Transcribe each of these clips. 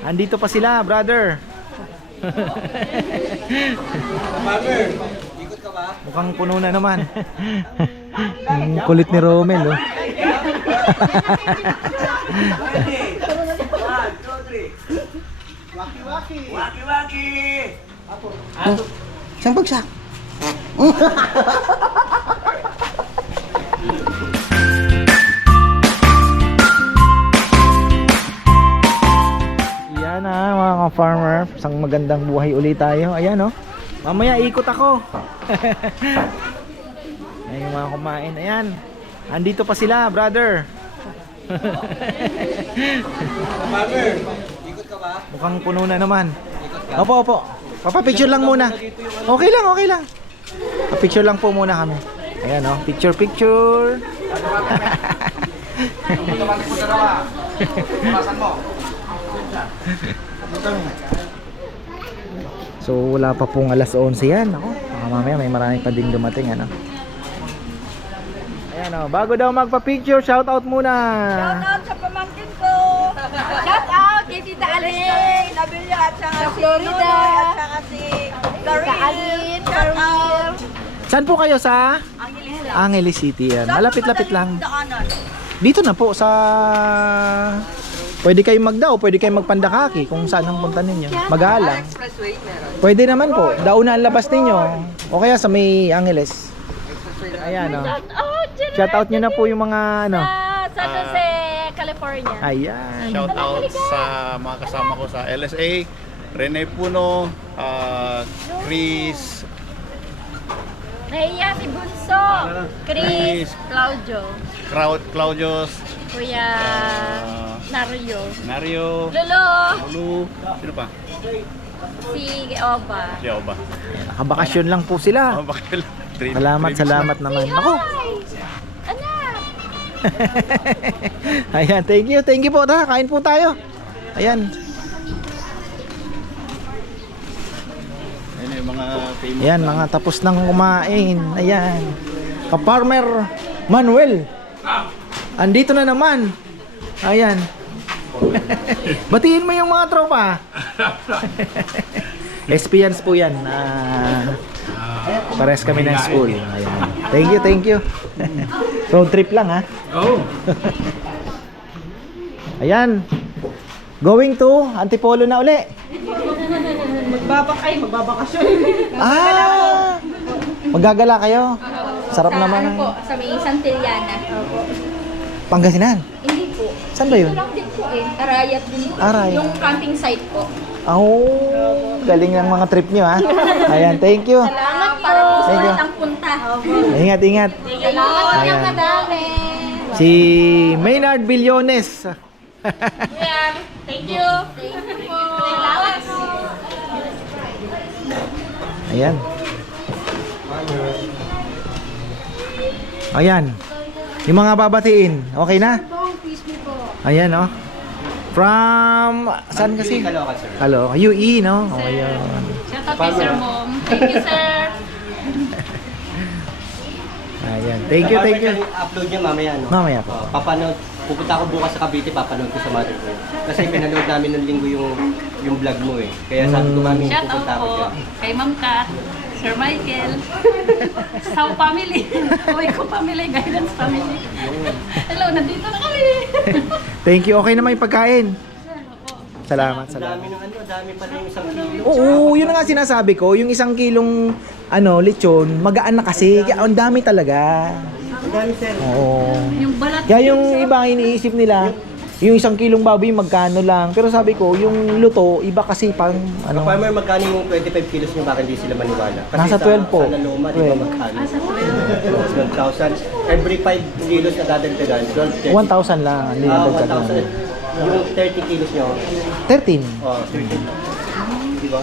Andito pa sila, brother. Ikot ka ba? Mukhang puno na naman. Ang kulit ni Romel, oh. Waki-waki! Isang bagsak. Yan mga farmer, isang magandang buhay ulit tayo. Ayan oh. Mamaya ikot ako. Ayan yung mga kumain. Ayan. Andito pa sila, brother. Ikot ka ba? Mukhang puno na naman. Opo, opo. Papa-picture lang muna. Okay lang, okay lang. Picture lang po muna kami. Ayan oh, picture, picture. So wala pa pong alas 11 yan. Ako, baka mamaya may marami pa ding dumating ano. Ayan oh, bago daw magpa-picture, shout out muna. Shout out sa pamangkin ko. Shout out kay Tita Aling, Nabilia at saka si Florida at saka si Karin. Shout out. Saan po kayo sa Angeles lang. Angeles City yan? Malapit-lapit lang. Daanan. Dito na po sa pwede kayong magdao, pwede kayong magpandakaki kung saan ang punta ninyo. Magalang. Expressway meron. Pwede naman po. Dauna ang labas ninyo. O kaya sa may Angeles. Ayan o. Shout out nyo na po yung mga ano. San Jose, California. Ayan. Shout out sa mga kasama ko sa LSA, Rene Puno, Chris, Nahiya si Bunso, Chris, Claudio, Claudios, Kuya Nario, Mario, Lolo, Lulu, sino pa? si Oba. Si Oba. Nakabakasyon lang po sila. Bakit? Salamat, salamat naman. Ako. Anak! Ayan, thank you po. Tara, kain po tayo. Ayan. Ayun yung mga famous. Ayan, mga tapos nang kumain. Ayan. Ka-farmer Manuel. Andito na naman. Ayan. Batiin mo yung mga tropa. Espians po yan. Pares kami ng school. Ayan. Thank you. Road trip lang ha. Oh. Ayan. Going to Antipolo na uli. Magbabakasyon. Magagala kayo. Sarap naman. Ano po, sa may Santillana. Pangasinan. Hindi po. Saan ba yun? Ito lang din po eh. Arayat din po. Arayat. Yung camping site po. Galing ng mga trip nyo ha. Ayan, thank you. Salamat po. Thank you. Sulit ang punta. Ingat. Salamat Ayan. ng madami. Si Maynard Billones. Yeah. Thank you. Thank you po. Salamat po. Ayan. Ayan. Yung mga babatiin, okay na? Ayan oh. From saan kasi? Caloocan, sir. Hello, UE no? Oh, ayan. Shout out kay Sir Mom. Thank you, sir. Ayan. Thank you. Upload niya mamaya, no? Mamaya po. Papanood. Pupunta ako bukas sa Cavite, papanood ko sa mother ko. Kasi pinanood namin ng linggo yung vlog mo eh. Kaya sabi ko mami, Shout out pupunta ako po dyan. kay Ma'am Kat, Sir Michael, sa family, Uwi ko family, guidance family. Hello, nandito na kami. Thank you. Okay naman yung pagkain. Salamat. Ang dami ng dami pa rin isang kilo. Oo, yun na nga sinasabi ko, yung 1 kilong lechon, magaan na kasi, kaya ang dami talaga. Ang dami, sir. Oo. Yung balat. Kaya yung iba iniisip nila, yung 1 kilong baboy magkano lang. Pero sabi ko, yung luto, iba kasi pang Ang farmer, magkano yung 25 kilos nyo, bakit hindi sila maniwala? Kasi Nasa 12 po. Sa Laloma, di ba 12. magkano? 12,000. Every 5 kilos na dadagdagan, 12, 1,000 lang. Hindi na dagdag 1,000. lang. Yung 30 kilos nyo, 13. 13. Di ba?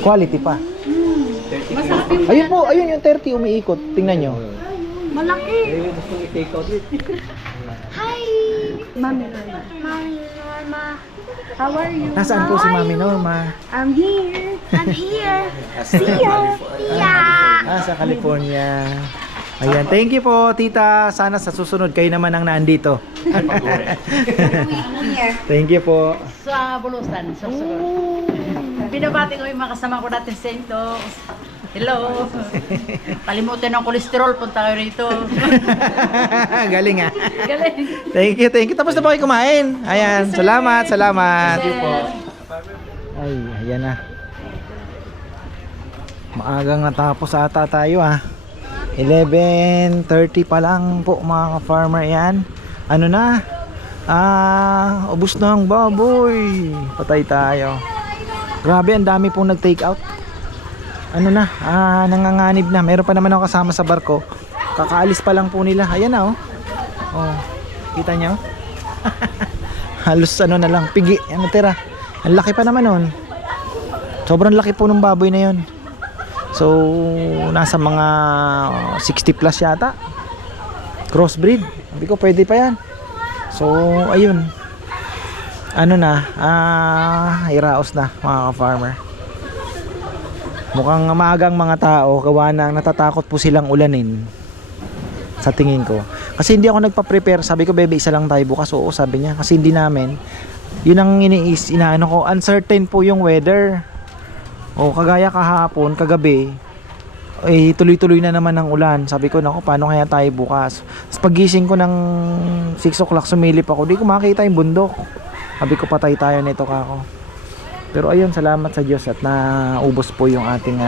Quality pa. 30 kilos. Ayun po, ayun yung 30 umiikot. Tingnan nyo. Malaki. Eh, yung gusto nyo i-take out. Hi! Mami Norma. Mami Norma. How are you? Nasaan po si Mami Norma? I'm here. I'm here. See ya. Yeah. Sa California. Ayan, thank you po, tita. Sana sa susunod kayo naman ang nandito. Thank you po. Sa Bulusan, sa susunod. Binabati ko yung mga kasama ko natin sa ito. Hello. Kalimutan ng kolesterol, punta kayo rito. Galing ah. Galing. Thank you, thank you. Tapos na po kayo kumain. Ayan, salamat, salamat. Thank you po. Ay, ayan na. Maagang natapos ata tayo ah. 11:30 pa lang po mga ka-farmer yan. Ano na? Ubos na ang baboy. Patay tayo. Grabe, ang dami pong nag-take out. Ano na? Nanganganib na. Meron pa naman ako kasama sa barko. Kakaalis pa lang po nila. Ayan na oh. Oh, kita nyo? Halos ano na lang, pigi. Ano tira? Ang laki pa naman nun. Sobrang laki po ng baboy na yun. So, nasa mga 60 plus yata. Crossbreed. Sabi ko, pwede pa yan. So, ayun. Ano na, iraos na mga ka-farmer. Mukhang maagang mga tao, gawa na natatakot po silang ulanin. Sa tingin ko. Kasi hindi ako nagpa-prepare. Sabi ko, bebe, isa lang tayo bukas. Oo, sabi niya. Kasi hindi namin. Yun ang inaano ko. Uncertain po yung weather. O kagaya kahapon, kagabi, tuloy-tuloy na naman ang ulan. Sabi ko, naku, paano kaya tayo bukas? Tapos pagising ko ng 6 o'clock, sumilip ako. Di ko makita yung bundok. Sabi ko, patay tayo nito kako. Pero ayun, salamat sa Diyos at naubos po yung ating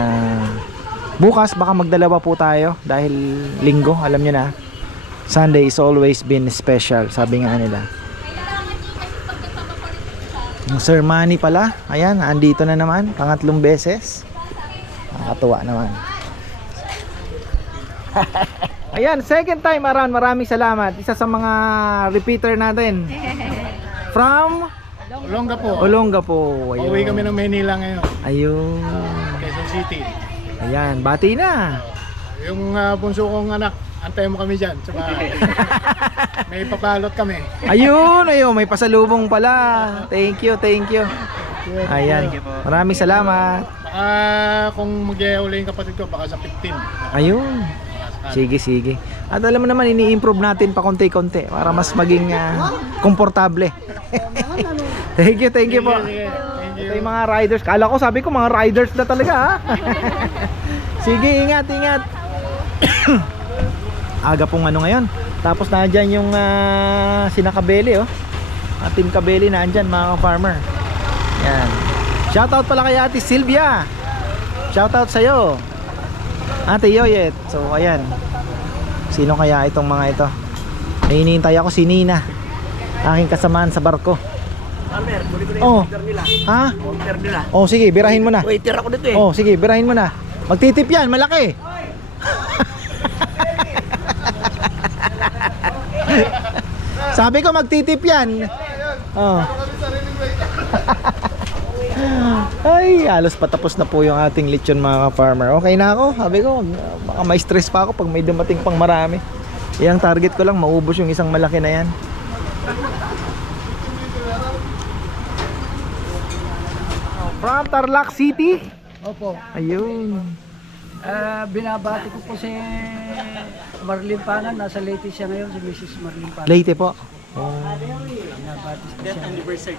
bukas. Baka magdalawa po tayo dahil linggo, alam nyo na. Sunday is always been special, sabi nga nila. Yung Sir Manny pala, ayan, andito na naman, pangatlong beses. Nakakatuwa naman. Ayan, second time around, maraming salamat. Isa sa mga repeater natin. From Olongapo. Ayun. Pauwi kami ng Manila ngayon, Ayun. Quezon City. Ayan, bati na. Yung bunso kong anak, antayin mo kami dyan sa bahay. May papalot kami. Ayun, may pasalubong pala. Thank you. Ayan, maraming salamat. Baka kung mag-uli yung kapatid ko, baka sa 15. Ayun. Sige. At alam mo naman, ini-improve natin pa konti-konti para mas maging komportable. Thank you po. Sige. Thank Ito you. yung mga riders. Kala ko, sabi ko, mga riders na talaga ha. Sige, ingat. Aga pong ano ngayon. Tapos nandyan yung sina Kabeli oh. Team Kabeli nandyan mga farmer. Yan. Shoutout pala kay Ate Sylvia. Shoutout sa'yo Ate Yoyet. So ayan. Sino kaya itong mga ito? Nahinihintay ako si Nina, aking kasamaan sa barko. Oh. Ha? Oh, sige, birahin mo na. Waiter ako dito eh. Oh, sige, birahin mo na. Magtitip yan, malaki. Sabi ko magtitip yan. Oh. Ay, halos patapos na po yung ating lechon mga farmer. Okay na ako. Sabi ko, baka may stress pa ako pag may dumating pang marami. Yung target ko lang, maubos yung isang malaki na yan. From Tarlac City. Opo. Ayun. Binabati ko po si Marlene Pangan. Nasa Leyte siya ngayon, si Mrs. Marlene Pangan. Leyte po. Oh. Binabati ko siya.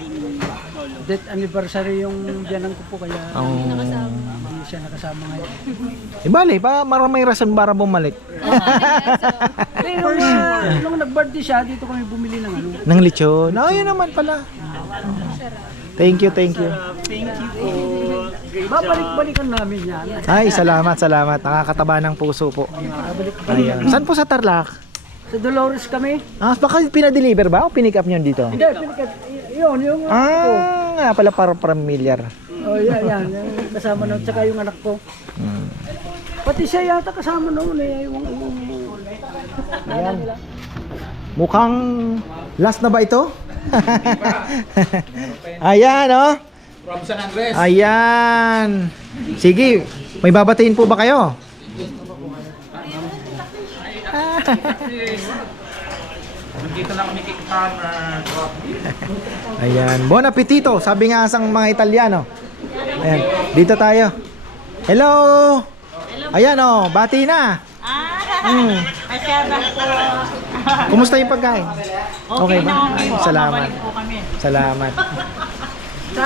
Death anniversary yung biyanan ko po, kaya hindi siya nakasama ngayon. Bale, pa maraming rason para bumalik. Pero nung nag-birthday siya, dito kami bumili ng ano. Ng lechon. Oh, yun naman pala. Thank you. Babalik-balikan namin yan. Ay, salamat. Nakakataba ng puso po. Ayan. Saan po sa Tarlac? Sa Dolores kami. Baka pinadeliver ba o pinick up nyo dito? Hindi, pinikat. Yun, yung Nga pala para familiar. Oh, yan. Yung kasama noon, tsaka yung anak ko. Pati siya yata kasama noon eh. Ayan. Mukhang last na ba ito? Ayan, oh. From San Andres. Ayan. Sige, may babatiin po ba kayo? Ayan. Buon appetito, sabi nga sang mga Italiano. Ayan, dito tayo. Hello. Ayan oh, bati na. Masyada po. Kumusta yung pagkain? Okay ba? naman Ay, po. salamat. Babalik po kami. Salamat. Sa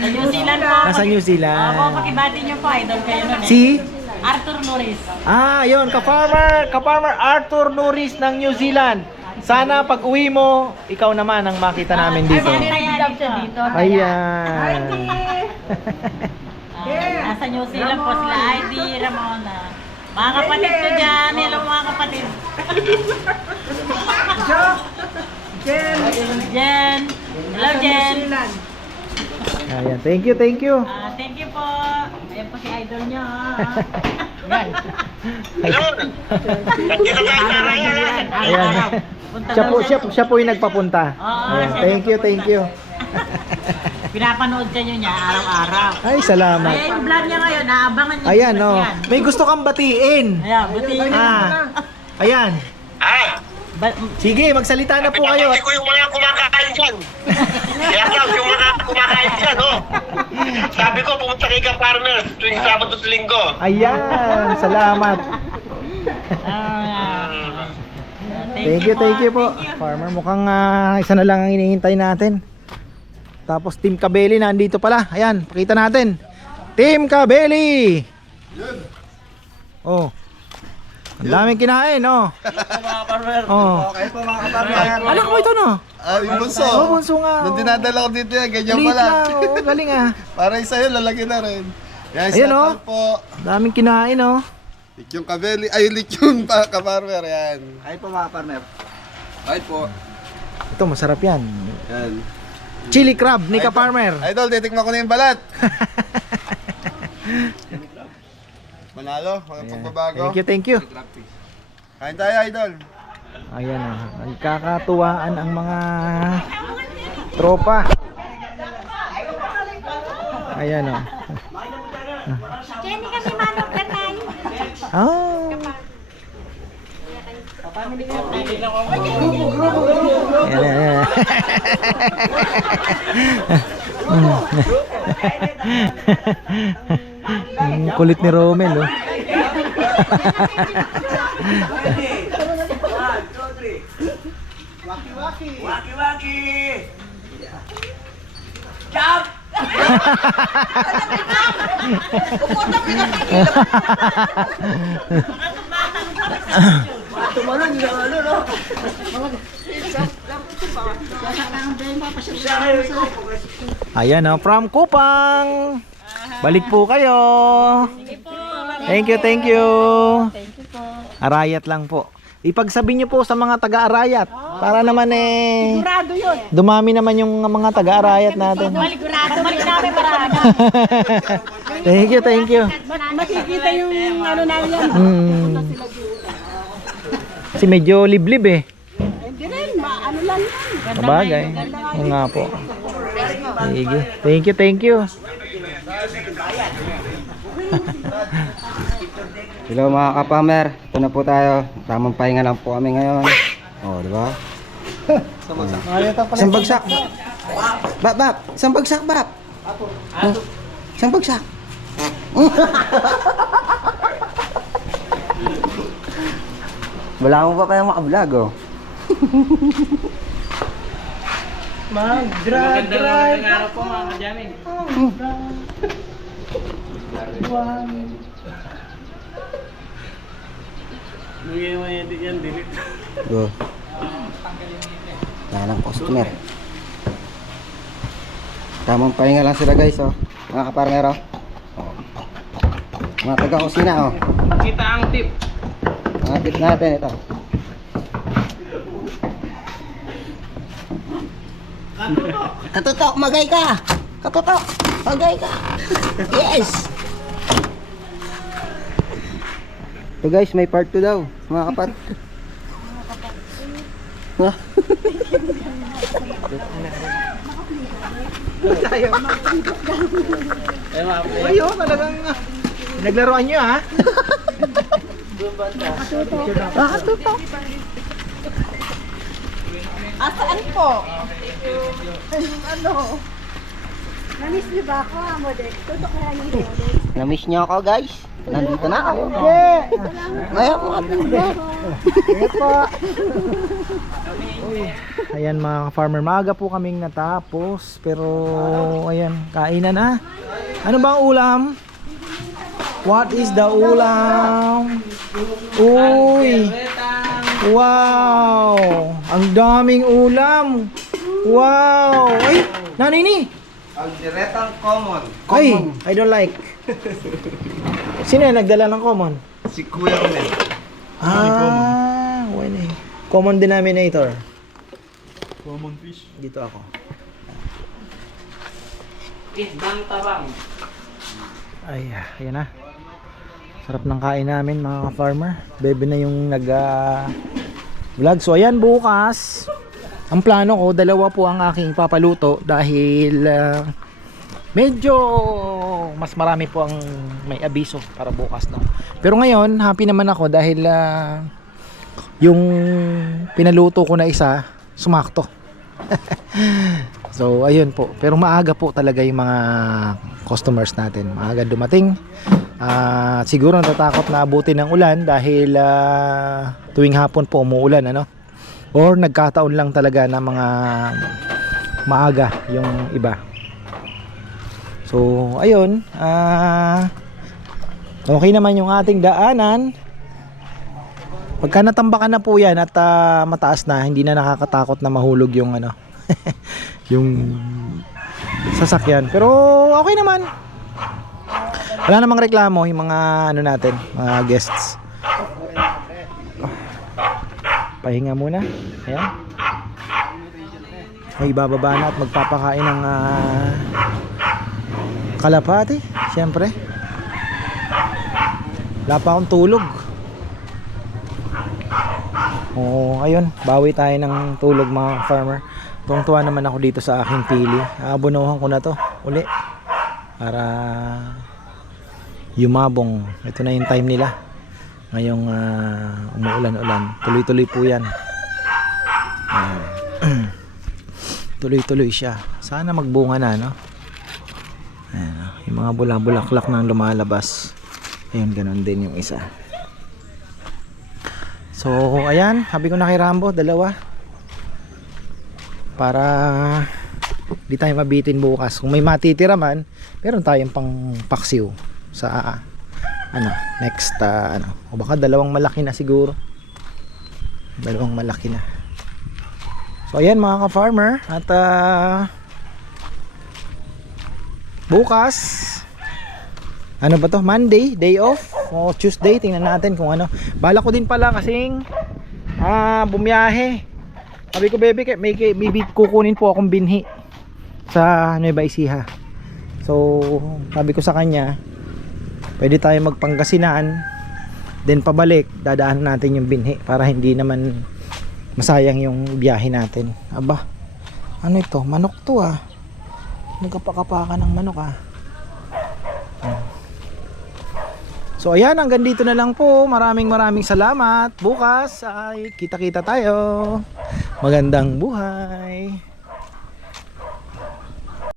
New Zealand po. Nasa New Zealand. Opo, pakibati niyo po. Idol kayo nun eh. Si? Arthur Norris. Yun, ka-farmer Arthur Norris ng New Zealand. Sana pag uwi mo, ikaw naman ang makita namin dito. Ayan siya dito. Ayan. Nasa New Zealand po sila. ID Ramona. Mga kapatid ko dyan. Hello mga kapatid. Jen. Hello Jen. Ayan, thank you, thank you. Thank you po. Ayan po si idol niyo. Ayan. Siya po yung nagpapunta. Ayan, thank you, thank you. Pinapanood ka nyo niya araw-araw. Ay, salamat. Kaya yung vlog niya ngayon, naabangan niya. Ayan, bukas oh. yan. May gusto kang batiin. Ayan, butiin niya. Ayan. Sige, magsalita na po kayo. Ko yung mga kumakain dyan. Kaya yung mga kumakain dyan, oh. Sabi ko, pumunta kay ka-farmer tuwing Sabado sa Linggo. Ayan, salamat. Thank you po. Farmer, mukhang isa na lang ang hinihintay natin. Tapos Team Kabeli nandito pala. Ayan, pakita natin. Team Kabeli. Oh. Ang daming kinain, oh. Oh. Okay po mga kaparmer. Anak mo ito, no? Yung bunso. Oh, bunso nga. Nung Oh. dinadala ko dito yan, ganyan Liit pala. lang, oh. Galing ah. Para sa'yo, lalaki na rin. Yan, Ayan, shout oh. out po. Daming kinain, oh. Likyong kabeli, ay likyong pa kaparmer, yan. Ay po mga partner. Ay po. Ito, masarap yan. Yan. Chili crab ni Ka-Farmer. Idol, titikman ko na yung balat. Manalo, mga pagbabago. Thank you. Kain tayo, idol. Ayan oh, nagkakatuwaan ang mga tropa. Ayan oh. Jenny kami manok na tayo. Oh. Ayan, ayan. Ang kulit ni Romel, oh. Ayan oh, from Kupang. Balik po kayo. Thank you, thank you. Arayat lang po. Ipagsabi niyo po sa mga taga-Arayat para naman dumami naman yung mga taga-Arayat natin. Balik namin marami. Thank you, thank you. Makikita yung ano namin yan. Kasi medyo liblib eh. Hindi rin, ano lang yan. Sabagay. Oo nga po. Sige. Thank you, thank you. Hello mga kapamer, ito na po tayo. Tamang pahinga lang po kami ngayon. Oh, di ba? Isang bagsak. Bap. Isang bagsak, bap. Isang bagsak. Wala mo pa yung makablog, oh. Mag-drive araw po mga kadyaming. Go. Yan ang customer. Tamang pahinga lang sila guys, oh. Mga kaparmer, oh. Mga taga-kusina, oh. Kita ang tip. Mga tip natin ito. Katutok, magay ka! Katutok, magay ka! Yes! So guys, may part 2 daw, mga kapat. Ayo, talagang naglaruan nyo ha. Asaan po? Namiss niyo ba ako, Modek? Tutok kaya ng Modek. Na-miss niyo ako guys. Nandito na ako. Ngayon mo Ayan mga farmer, maaga po kaming natapos. Pero ayan, kainan na. Ano bang ulam? What is the ulam? Uy! Wow! Ang daming ulam! Wow! Ay! Nanay ni! Ang diretang common. Ay! I don't like. Sino yung nagdala ng common? Si Kuya Romel. Wala eh. Common denominator. Common fish. Dito ako. Isdang tabang. Ay, ayan na. Sarap ng kain namin mga farmer. Bebe na yung vlog. So ayan, bukas ang plano ko, dalawa po ang aking papaluto dahil medyo mas marami po ang may abiso para bukas, no? Pero ngayon, happy naman ako dahil yung pinaluto ko na isa, sumakto. So ayun po, pero maaga po talaga yung mga customers natin. Maaga dumating. Siguro natatakot na abutin ng ulan dahil tuwing hapon po umuulan, ano? Or nagkataon lang talaga na mga maaga yung iba. So ayun, okay naman yung ating daanan. Pagka natambakan na po yan at mataas na, hindi na nakakatakot na mahulog yung ano yung sasakyan. Pero okay naman. Wala namang reklamo yung mga ano natin, mga guests. Pahinga muna. Ayan. Ay, bababa na at magpapakain ng kalapati. Siyempre. Wala pa akong tulog. Oo, ayun. Bawi tayo ng tulog mga farmer. Tuwang-tuwa naman ako dito sa aking pili. Abunuhan ko na to uli. Para yumabong. Ito na yung time nila. Ngayong umuulan-ulan. Tuloy-tuloy po yan. Tuloy-tuloy siya. Sana magbunga na, no? Ayan, yung mga bulaklak nang lumalabas. Ayun, ganun din yung isa. So, ayan. Sabi ko na kay Rambo, dalawa. Para di tayo mabitin bukas. Kung may matitira man, meron tayong pang paksiw sa next o baka dalawang malaki na siguro. Dalawang malaki na. So ayan mga ka-farmer, at bukas ano ba to? Monday, day off, o Tuesday, tingnan natin kung ano. Bala ko din pala kasing bumiyahe. Sabi ko, bebe, may kukunin po akong binhi sa Nueva Ecija. So sabi ko sa kanya, pwede tayo magpangasinan, then pabalik, dadaan natin yung binhi para hindi naman masayang yung biyahe natin. Aba, ano ito? Manok to nagkapakapakan ng manok So ayan, hanggang dito na lang po. Maraming salamat. Bukas ay kita-kita tayo. Magandang buhay.